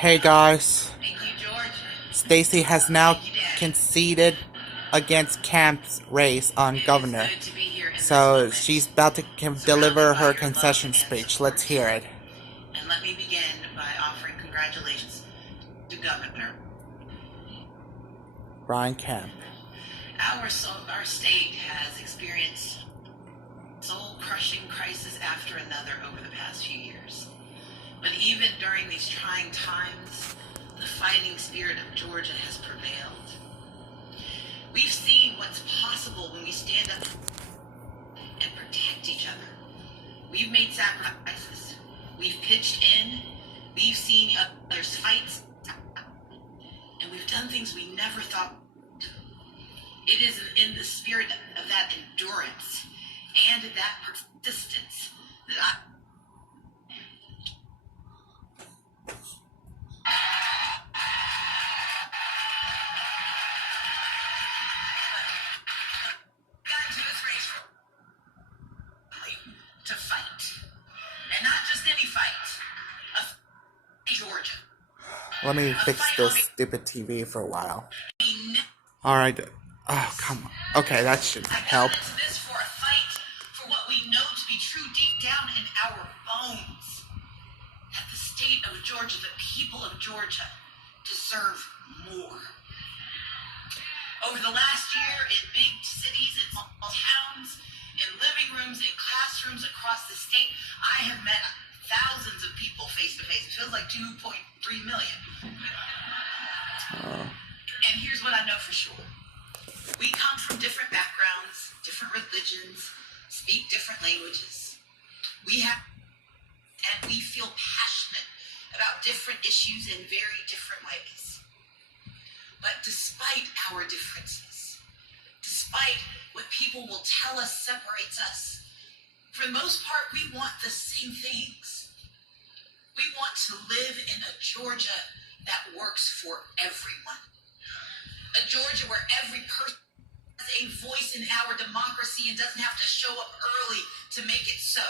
Hey guys, Thank you, George. Stacy has now Thank you, Dad. conceded against Camp's race on It governor. is good to be here in this So moment, she's about to deliver surrounded by her your concession love and speech. support. Let's hear it. And let me begin by offering congratulations to Governor. Brian Camp. Our state has experienced soul-crushing crisis after another over the past few years. But even during these trying times, the fighting spirit of Georgia has prevailed. We've seen what's possible when we stand up and protect each other. We've made sacrifices. We've pitched in. We've seen others fight. And we've done things we never thought. It is in the spirit of that endurance and that persistence that got into this race to fight. And not just any fight. Georgia. Let me fix this stupid TV for a while. Alright. Oh, come on. Okay, that should help. I got into this for a fight for what we know to be true deep down in our bones. That the state of Georgia, the people of Georgia, deserve more. Over the last year, in big cities, in small towns, in living rooms, in classrooms across the state, I have met thousands of people face to face. It feels like 2.3 million. And here's what I know for sure. We come from different backgrounds, different religions, speak different languages. We feel passionate about different issues in very different ways. But despite our differences, despite what people will tell us separates us, for the most part, we want the same things. We want to live in a Georgia that works for everyone. A Georgia where every person has a voice in our democracy and doesn't have to show up early to make it so.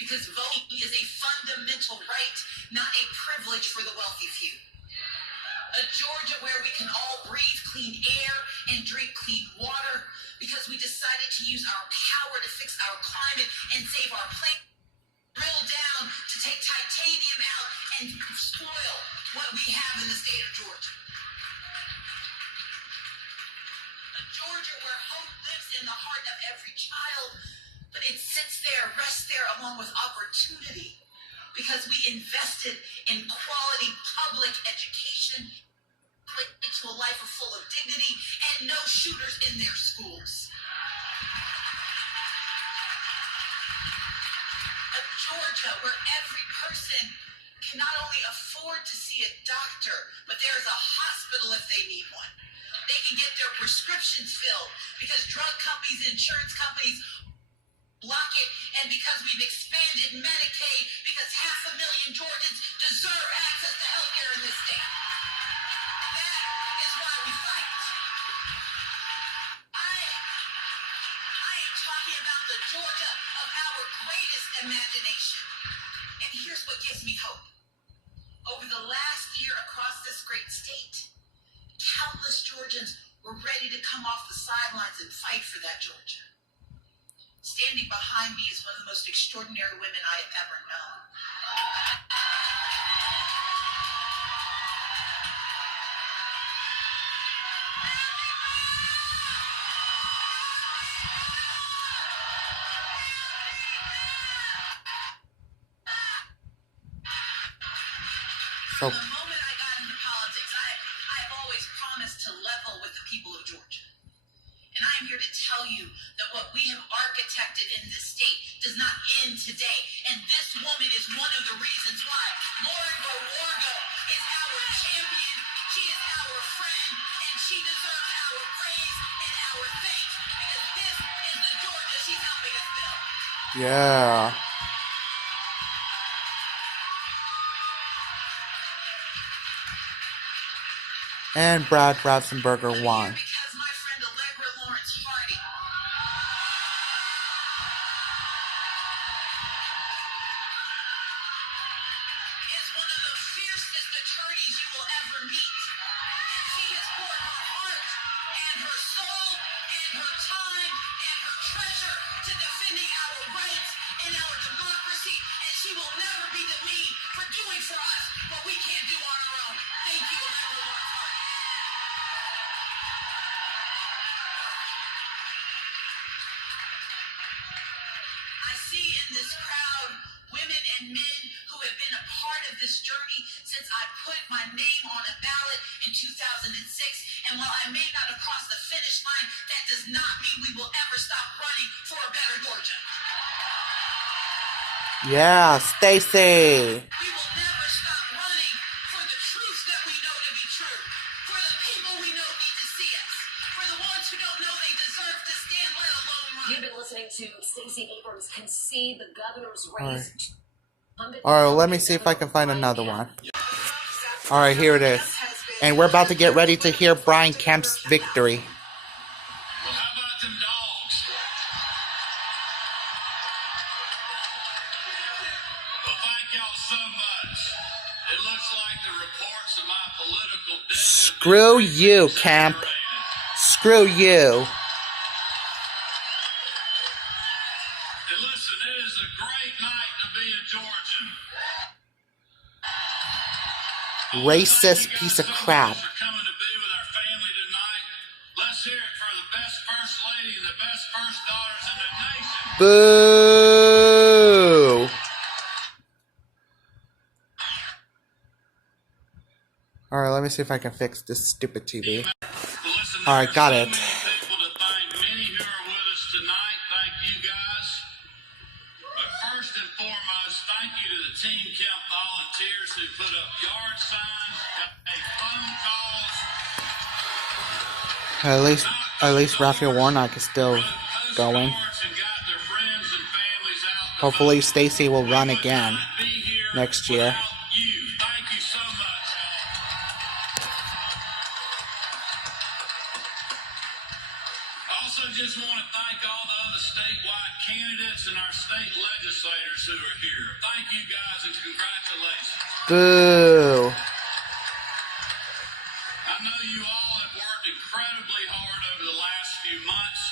Because voting is a fundamental right, not a privilege for the wealthy few. A Georgia where we can all breathe clean air and drink clean water because we decided to use our power to fix our climate and save our planet. Drill down to take titanium out and spoil what we have in the state of Georgia. A Georgia where hope lives in the heart of every child, but it sits there, rests there along with opportunity because we invested in quality public education into a life full of dignity and no shooters in their schools. A Georgia where every person can not only afford to see a doctor, but there is a hospital if they need one. They can get their prescriptions filled because drug companies and insurance companies block it, and because we've expanded Medicaid, because 500,000 Georgians deserve access to health care in this state. That is why we fight. I am talking about the Georgia of our greatest imagination. And here's what gives me hope. Over the last year across this great state, countless Georgians were ready to come off the sidelines and fight for that Georgia. Standing behind me is one of the most extraordinary women I have ever known. So, From the moment I got into politics, I have always promised to level with the people of Georgia. And I am here to tell you that what we have architected in this state does not end today. And this woman is one of the reasons why. Lauren Gorwargo is our champion. She is our friend. And she deserves our praise and our thanks. Because this is the Georgia she's helping us build. yeah. And Brad Ratzenberger I'm won. here because my friend Allegra Lawrence Hardy is one of the fiercest fiercest attorneys you will ever meet. She has poured her heart and her soul and her time and her treasure to defending our rights and our democracy, and she will never be demeaned for doing for us what we can't do on our own. Thank you, and I will work hard. I see in this crowd women and men who have been a part of this journey since I put my name on a ballot in 2006. And while I may not have crossed the finish line, that does not mean we will ever stop running for a better Georgia. Yeah, Stacey. We will never stop running for the truth that we know to be true, for the people we know need to see us, for the ones who don't know they deserve to stand, let alone run. You've been listening to Stacey Abrams concede the governor's race. Alright, let me see if I can find another one. Alright, here it is. And we're about to get ready to hear Brian Kemp's victory. Well, how about them dogs? Well, thank y'all so much. It looks like the reports of my political death. Screw you, Kemp. Screw you. And listen, it is a great night to be a Georgian. Racist piece of crap. For coming to be with our family tonight. Let's hear it for the best first lady and the best first daughters in the nation. Boo! Alright, let me see if I can fix this stupid TV. Alright, got it. People to thank, many who are with us tonight. Thank you guys. But first and foremost, thank you to the Team Kemp volunteers who put up yard signs, made phone calls. At least Raphael Warnock is still going. Hopefully Stacey will run again next year. Thank you so much. I also just want to thank all the other statewide candidates and our state legislators who are here. Thank you guys and congratulations. Boo! I know you all have worked incredibly hard over the last few months,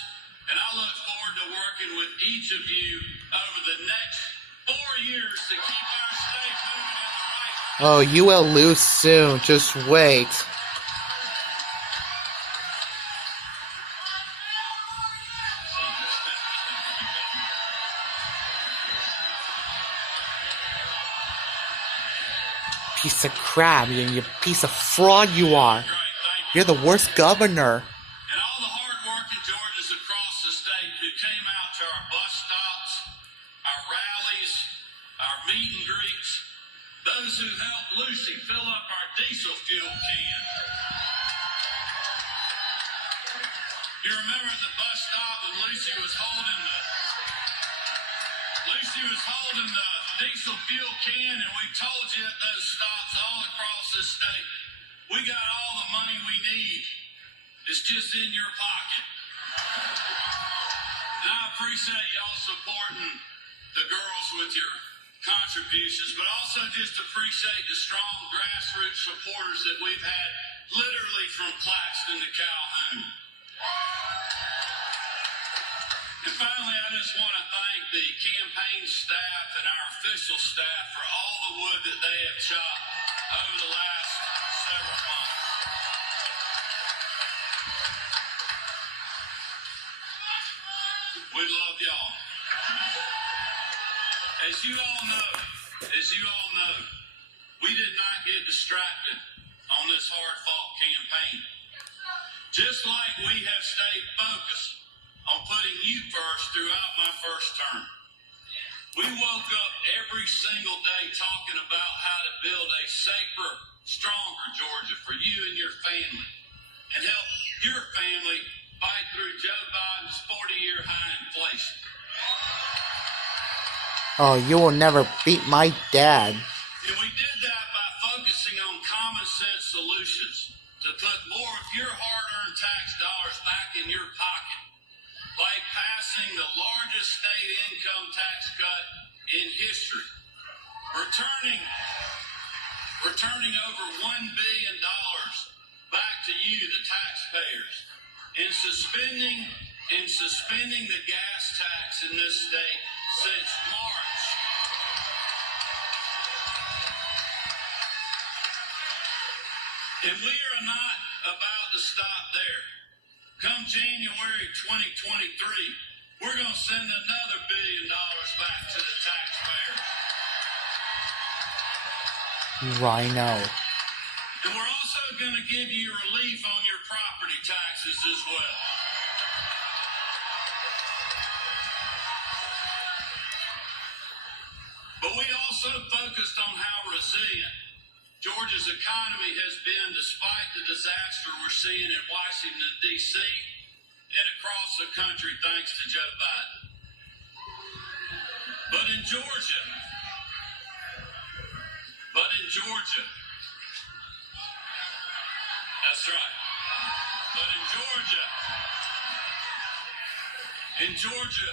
and I look forward to working with each of you over the next 4 years to keep our state moving in the right direction. Oh, you will lose soon. Just wait. Piece of crap, you piece of fraud you are. You're the worst governor. And all the hard-working Georgians across the state who came out to our bus stops, our rallies, our meet and greets, those who helped Lucy fill up our diesel fuel can. You remember at the bus stop when Lucy was holding the diesel fuel can, and we told you at those stops all across this state, we got all the money we need. It's just in your pocket. And I appreciate y'all supporting the girls with your contributions, but also just appreciate the strong grassroots supporters that we've had literally from Claxton to Calhoun. And finally, I just want to thank the campaign staff and our official staff for all the wood that they have chopped over the last several months. We love y'all. As you all know, we did not get distracted on this hard-fought campaign. Just like we have stayed focused on putting you first throughout my first term. We woke up every single day talking about how to build a safer, stronger Georgia for you and your family, and help your family fight through Joe Biden's 40-year high inflation. Oh, you will never beat my dad. And we did that by focusing on common sense solutions to put more of your hard-earned tax dollars back in your pocket, like passing the largest state income tax cut in history, returning returning over $1 billion back to you, the taxpayers, and suspending the gas tax in this state since March. And we are not about to stop there. Come January 2023, we're going to send another $1 billion back to the taxpayers. Rhino. And we're also going to give you relief on your property taxes as well. But we also focused on how resilient Georgia's economy has been despite the disaster we're seeing in Washington, D.C. and across the country thanks to Joe Biden. But in Georgia, that's right. But in Georgia,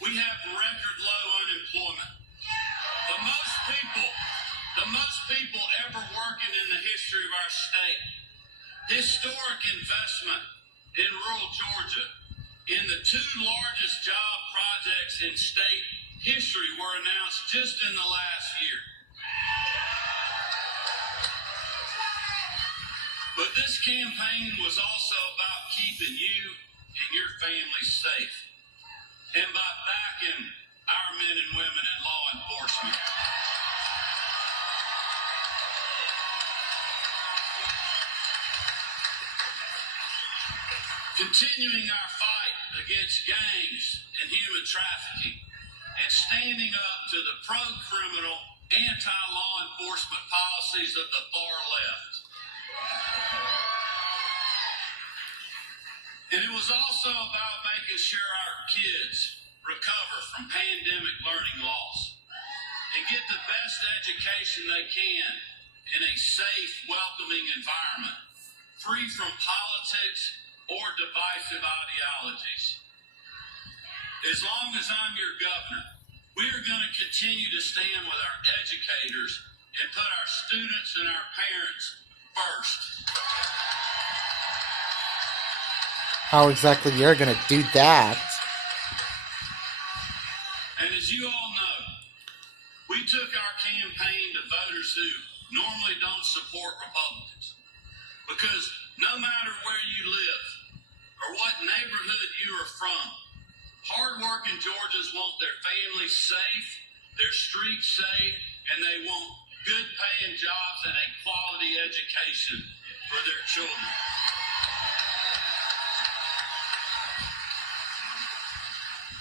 we have record low unemployment. The most people ever working in the history of our state. Historic investment in rural Georgia. In the 2 largest job projects in state history were announced just in the last year. But this campaign was also about keeping you and your family safe, and by backing our men and women in law enforcement. Continuing our fight against gangs and human trafficking, and standing up to the pro-criminal, anti-law enforcement policies of the far left. And it was also about making sure our kids recover from pandemic learning loss and get the best education they can in a safe, welcoming environment, free from politics or divisive ideologies. As long as I'm your governor, we are going to continue to stand with our educators and put our students and our parents first. How exactly you're gonna do that? And as you all know, we took our campaign to voters who normally don't support Republicans. Because no matter where you live or what neighborhood you are from, hardworking Georgians want their families safe, their streets safe, and they want good paying jobs and a quality education for their children.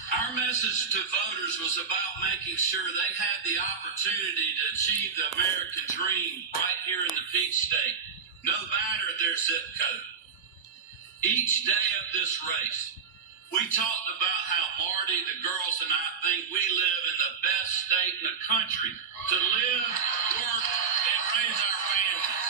Our message to voters was about making sure they had the opportunity to achieve the American dream right here in the Peach State, no matter their zip code. Each day of this race, we talked about how Marty, the girls, and I think we live in the best state in the country to live, work, and raise our families.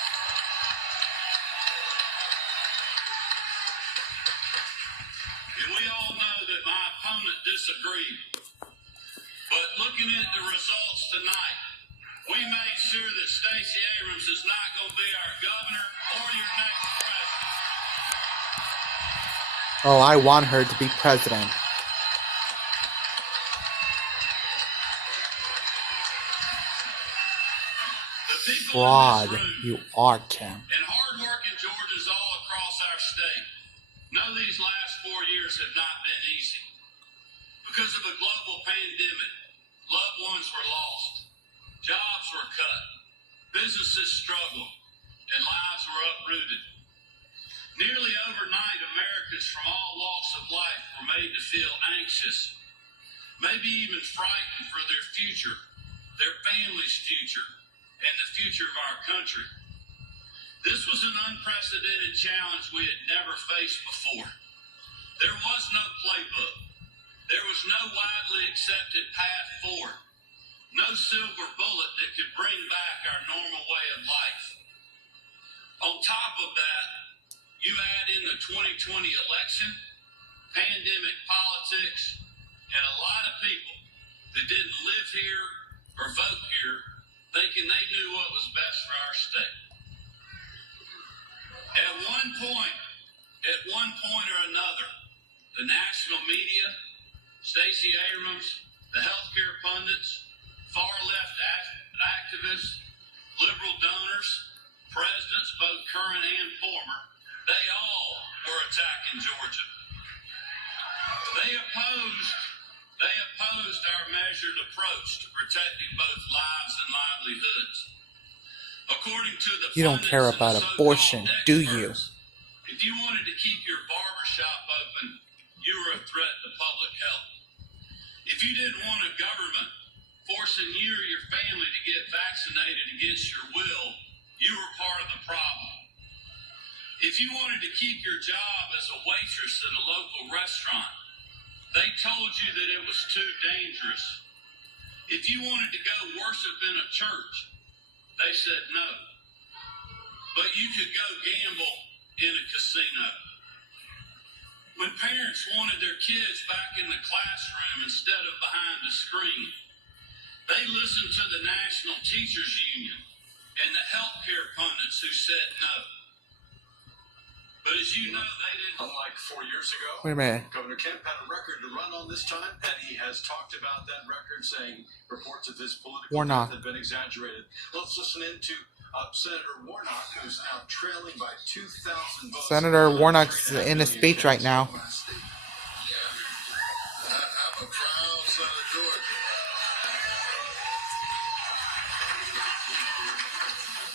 And we all know that my opponent disagreed. But looking at the results tonight, we made sure that Stacey Abrams is not going to be our governor or your next president. Oh, I want her to be president. Fraud, you are, Kim. And hard-working Georgians all across our state know these last 4 years have not been easy. Because of a global pandemic, loved ones were lost, jobs were cut, businesses struggled, and lives were uprooted. Nearly overnight, Americans from all walks of life were made to feel anxious, maybe even frightened for their future, their family's future, and the future of our country. This was an unprecedented challenge we had never faced before. There was no playbook. There was no widely accepted path forward. No silver bullet that could bring back our normal way of life. On top of that, you add in the 2020 election, pandemic politics, and a lot of people that didn't live here or vote here thinking they knew what was best for our state. At one point or another, the national media, Stacey Abrams, the healthcare pundits, far-left activists, liberal donors, presidents, both current and former, they all were attacking Georgia. They opposed our measured approach to protecting both lives and livelihoods. According to the You don't care about abortion, do you? If you wanted to keep your barbershop open, you were a threat to public health. If you didn't want a government forcing you or your family to get vaccinated against your will, you were part of the problem. If you wanted to keep your job as a waitress in a local restaurant, they told you that it was too dangerous. If you wanted to go worship in a church, they said no. But you could go gamble in a casino. When parents wanted their kids back in the classroom instead of behind the screen, they listened to the National Teachers Union and the healthcare pundits who said no. But as you know, they didn't. Unlike 4 years ago, Wait a minute. Governor Kemp had a record to run on this time, and he has talked about that record, saying reports of his political Warnock. death have been exaggerated. Let's listen in to Senator Warnock, who's now trailing by 2,000 votes. Senator Warnock's in a speech right now. I'm a proud son of Georgia.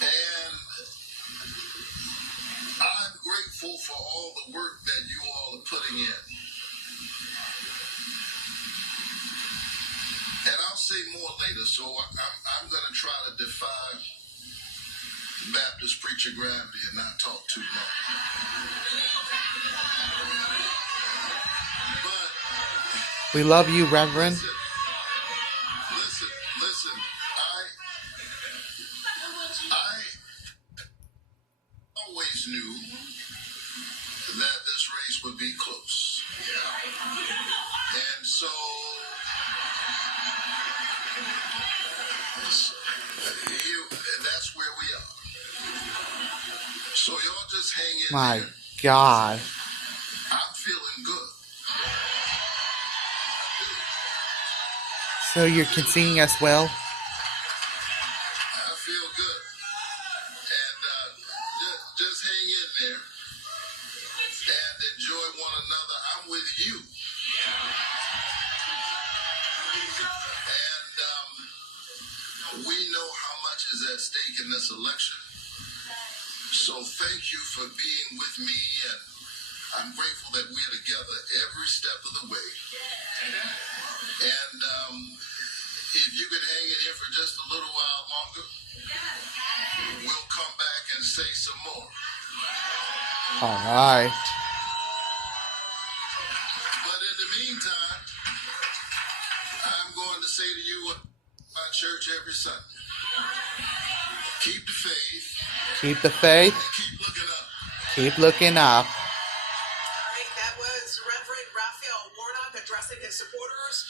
And I'm grateful for all the work that you all are putting in. And I'll say more later, so I'm going to try to defy Baptist preacher gravity and not talk too long. But We love you, Reverend. listen. I always knew that this race would be close. And so that's where we are. So y'all just hang in My there. God. I'm feeling good. So you're conceding as well? I feel good. And just hang in there and enjoy one another. I'm with you. And we know how much is at stake in this election. So thank you for being with me, and I'm grateful that we're together every step of the way. And if you could hang in here for just a little while longer, we'll come back and say some more. All right. But in the meantime, I'm going to say to you what my church every Sunday. Keep the faith. Keep the faith. Keep looking up. Keep looking up. All right, that was Reverend Raphael Warnock addressing his supporters.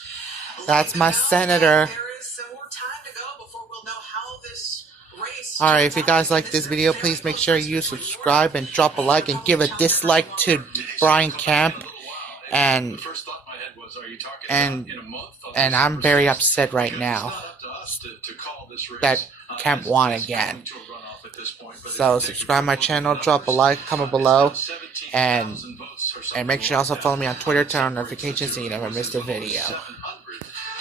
That's my senator. There is some more time to go before we'll know how this race. Alright, if you guys like this video, please make sure you subscribe and drop a like and give a dislike to Brian Kemp. And First thought in my head was, are you talking and about in a month? and I'm very upset right now It's not up to us to call this race. that Kemp won again. To a runoff at this point, but So it's subscribe my channel, drop a like, comment below, and make sure you also follow me on Twitter, turn on notifications so you never miss a video.